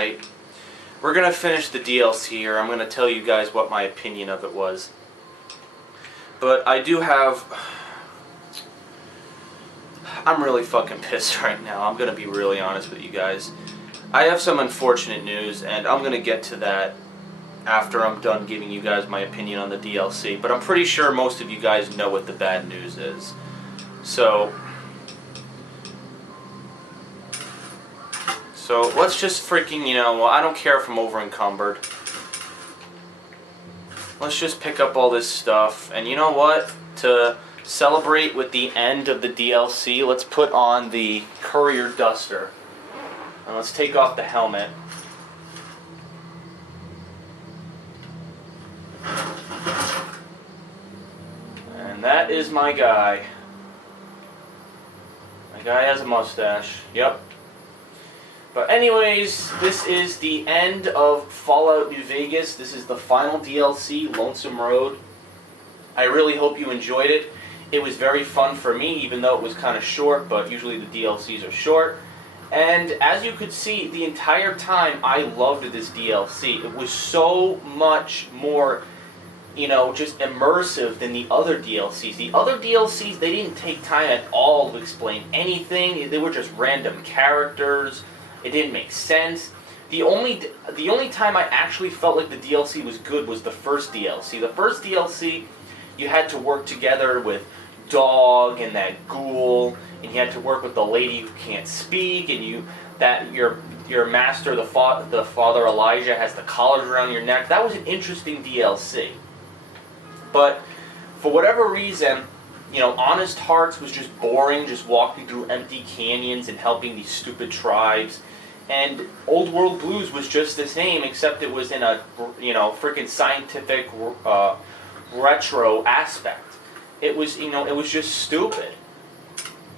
Alright, we're going to finish the DLC here. I'm going to tell you guys what my opinion of it was. But I do have... I'm really fucking pissed right now. I'm going to be really honest with you guys. I have some unfortunate news, and I'm going to get to that after I'm done giving you guys my opinion on the DLC. But I'm pretty sure most of you guys know what the bad news is. So let's just freaking, well, I don't care if I'm over encumbered. Let's just pick up all this stuff. And you know what? To celebrate with the end of the DLC, let's put on the Courier Duster. And let's take off the helmet. And that is my guy. My guy has a mustache. Yep. But anyways, this is the end of Fallout New Vegas. This is the final DLC, Lonesome Road. I really hope you enjoyed it. It was very fun for me, even though it was kind of short, but usually the DLCs are short. And as you could see, the entire time I loved this DLC. It was so much more, just immersive than the other DLCs. The other DLCs, they didn't take time at all to explain anything. They were just random characters. It didn't make sense. The only time I actually felt like the DLC was good was the first DLC. The first DLC, you had to work together with Dog and that ghoul, and you had to work with the lady who can't speak, and your master, the Father Elijah, has the collars around your neck. That was an interesting DLC. But for whatever reason, Honest Hearts was just boring, just walking through empty canyons and helping these stupid tribes. And Old World Blues was just the same, except it was in a, freaking scientific, retro aspect. It was, it was just stupid.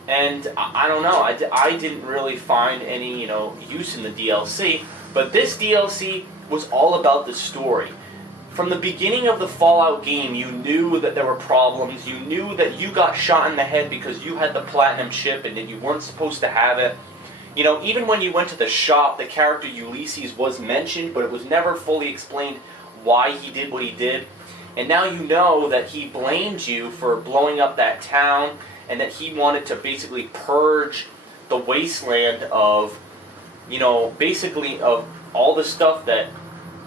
And I don't know, I didn't really find any, use in the DLC. But this DLC was all about the story. From the beginning of the Fallout game, you knew that there were problems. You knew that you got shot in the head because you had the platinum chip and that you weren't supposed to have it. Even when you went to the shop, the character Ulysses was mentioned, but it was never fully explained why he did what he did. And now you know that he blamed you for blowing up that town, and that he wanted to basically purge the wasteland of, basically of all the stuff that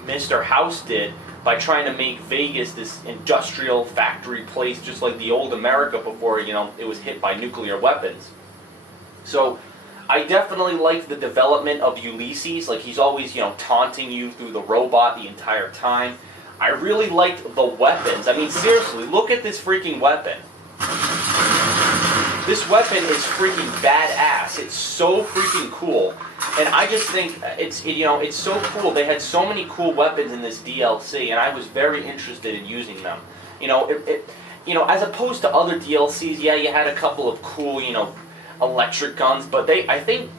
Mr. House did by trying to make Vegas this industrial factory place just like the old America before, it was hit by nuclear weapons. So I definitely liked the development of Ulysses. Like, he's always, taunting you through the robot the entire time. I really liked the weapons. I mean, seriously, look at this freaking weapon. This weapon is freaking badass. It's so freaking cool. And I just think it's so cool. They had so many cool weapons in this DLC, and I was very interested in using them. As opposed to other DLCs, yeah, you had a couple of cool, electric guns, but I think,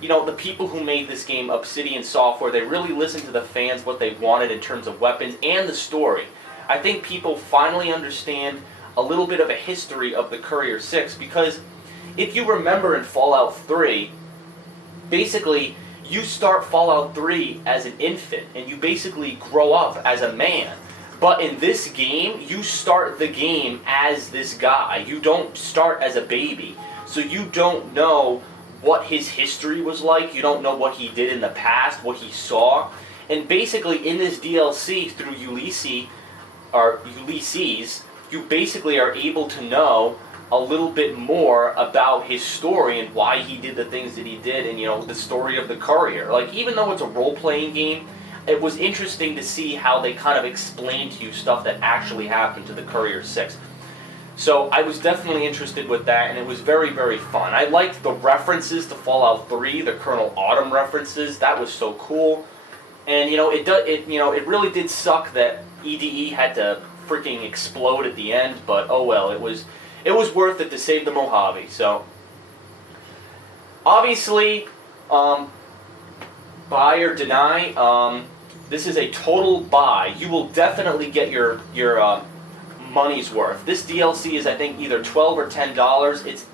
the people who made this game, Obsidian Software, they really listened to the fans, what they wanted in terms of weapons and the story. I think people finally understand a little bit of a history of the Courier 6, because if you remember in Fallout 3, basically, you start Fallout 3 as an infant, and you basically grow up as a man. But in this game, you start the game as this guy. You don't start as a baby. So you don't know what his history was like. You don't know what he did in the past, what he saw. And basically, in this DLC, through Ulysses, you basically are able to know a little bit more about his story and why he did the things that he did, and the story of the Courier. Like, even though it's a role-playing game, it was interesting to see how they kind of explained to you stuff that actually happened to the Courier 6. So I was definitely interested with that, and it was very, very fun. I liked the references to Fallout 3, the Colonel Autumn references. That was so cool. And it really did suck that EDE had to freaking explode at the end, but oh well, it was worth it to save the Mojave. So obviously, buy or deny, this is a total buy. You will definitely get your money's worth. This DLC is, I think, either $12 or $10. It's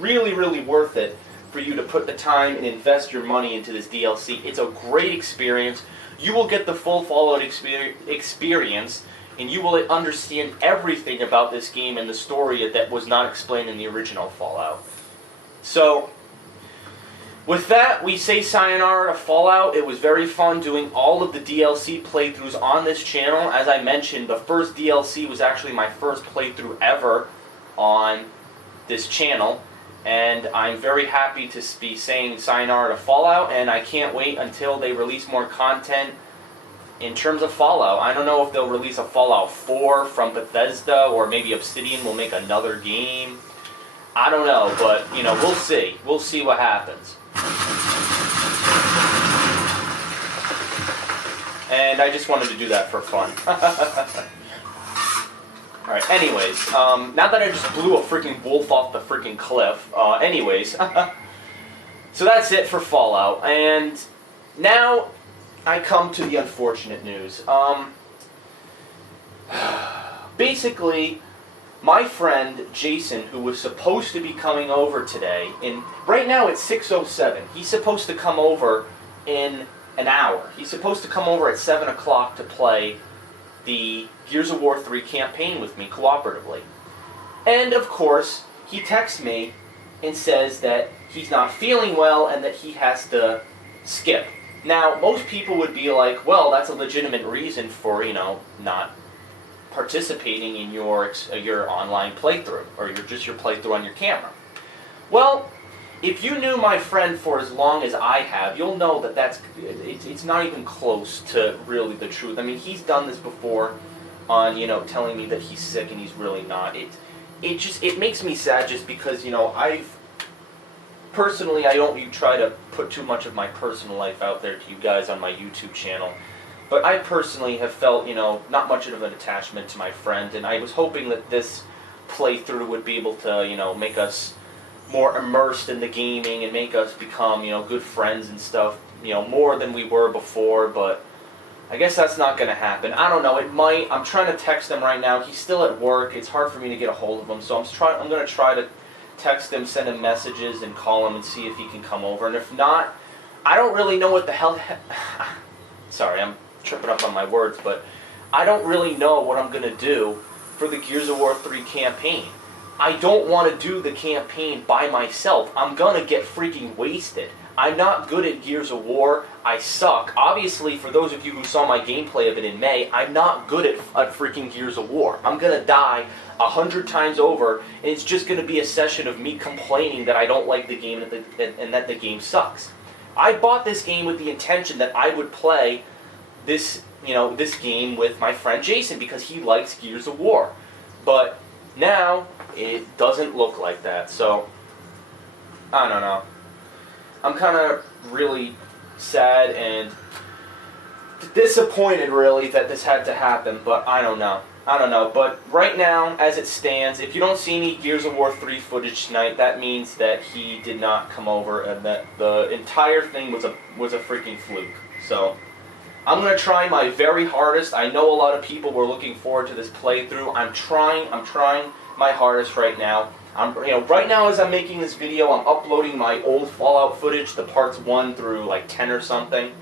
really, really worth it for for you to put the time and invest your money into this DLC. It's a great experience. You will get the full Fallout experience, and you will understand everything about this game and the story that was not explained in the original Fallout. So, with that, we say sayonara to Fallout. It was very fun doing all of the DLC playthroughs on this channel. As I mentioned, the first DLC was actually my first playthrough ever on this channel. And I'm very happy to be saying sayonara to Fallout, and I can't wait until they release more content in terms of Fallout. I don't know if they'll release a Fallout 4 from Bethesda, or maybe Obsidian will make another game. I don't know, but, you know, we'll see. We'll see what happens. And I just wanted to do that for fun. Alright, anyways, now that I just blew a freaking wolf off the freaking cliff, anyways, so that's it for Fallout, and now I come to the unfortunate news. Basically, my friend Jason, who was supposed to be coming over today, right now it's 6:07, he's supposed to come over in an hour. He's supposed to come over at 7 o'clock to play the Gears of War 3 campaign with me cooperatively. And of course, he texts me and says that he's not feeling well and that he has to skip. Now, most people would be like, well, that's a legitimate reason for, you know, not participating in your online playthrough, or your playthrough on your camera. Well, if you knew my friend for as long as I have, you'll know that it's not even close to really the truth. I mean, he's done this before on, you know, telling me that he's sick and he's really not. It makes me sad, just because, you know, personally, I don't try to put too much of my personal life out there to you guys on my YouTube channel. But I personally have felt, you know, not much of an attachment to my friend, and I was hoping that this playthrough would be able to, you know, make us more immersed in the gaming and make us become, you know, good friends and stuff, you know, more than we were before. But I guess that's not going to happen. I don't know, it might. I'm trying to text him right now. He's still at work. It's hard for me to get a hold of him, so I'm going to try to text him, send him messages, and call him and see if he can come over. And if not, I don't really know what the hell... Sorry, I'm tripping up on my words, but I don't really know what I'm going to do for the Gears of War 3 campaign. I don't want to do the campaign by myself. I'm going to get freaking wasted. I'm not good at Gears of War. I suck. Obviously, for those of you who saw my gameplay of it in May, I'm not good at freaking Gears of War. I'm going to die 100 times over, and it's just going to be a session of me complaining that I don't like the game and that the game sucks. I bought this game with the intention that I would play this game with my friend Jason, because he likes Gears of War. But now it doesn't look like that, so I don't know. I'm kind of really sad and disappointed, really, that this had to happen, but I don't know. But right now, as it stands, if you don't see any Gears of War 3 footage tonight, that means that he did not come over and that the entire thing was a freaking fluke. So I'm going to try my very hardest. I know a lot of people were looking forward to this playthrough. I'm trying my hardest right now. Right now as I'm making this video, I'm uploading my old Fallout footage, the parts 1 through like 10 or something.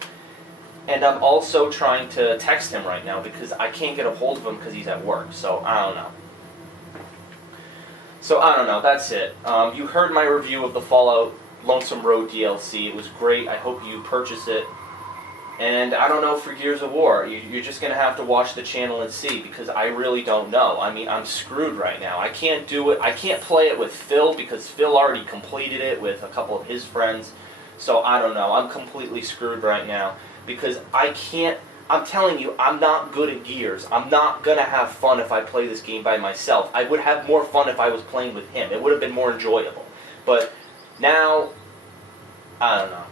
And I'm also trying to text him right now because I can't get a hold of him because he's at work. So I don't know. That's it. You heard my review of the Fallout Lonesome Road DLC. It was great. I hope you purchase it. And I don't know for Gears of War. You're just going to have to watch the channel and see, because I really don't know. I mean, I'm screwed right now. I can't do it. I can't play it with Phil because Phil already completed it with a couple of his friends. So I don't know. I'm completely screwed right now because I can't. I'm telling you, I'm not good at Gears. I'm not going to have fun if I play this game by myself. I would have more fun if I was playing with him. It would have been more enjoyable. But now, I don't know.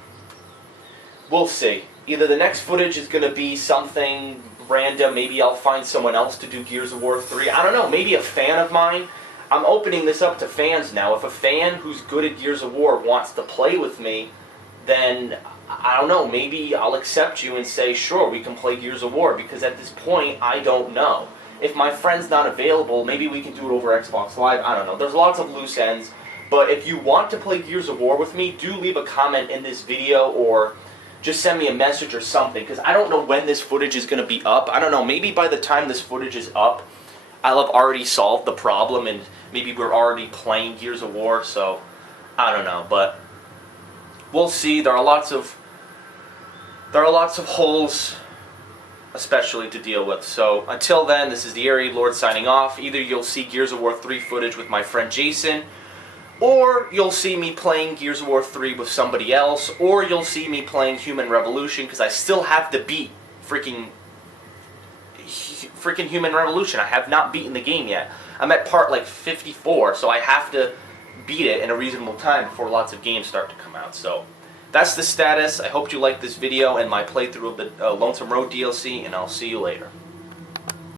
We'll see. Either the next footage is going to be something random, maybe I'll find someone else to do Gears of War 3, I don't know, maybe a fan of mine. I'm opening this up to fans now. If a fan who's good at Gears of War wants to play with me, then, I don't know, maybe I'll accept you and say, sure, we can play Gears of War, because at this point, I don't know. If my friend's not available, maybe we can do it over Xbox Live, I don't know. There's lots of loose ends, But if you want to play Gears of War with me, do leave a comment in this video or just send me a message or something, because I don't know when this footage is going to be up. I don't know, maybe by the time this footage is up, I'll have already solved the problem and maybe we're already playing Gears of War, so I don't know, but we'll see. There are lots of holes especially to deal with. So until then, this is the TheAireaidLord signing off. Either you'll see Gears of War 3 footage with my friend Jason, or you'll see me playing Gears of War 3 with somebody else, or you'll see me playing Human Revolution, because I still have to beat freaking Human Revolution. I have not beaten the game yet. I'm at part like 54, so I have to beat it in a reasonable time before lots of games start to come out. So that's the status. I hope you liked this video and my playthrough of the Lonesome Road DLC, and I'll see you later.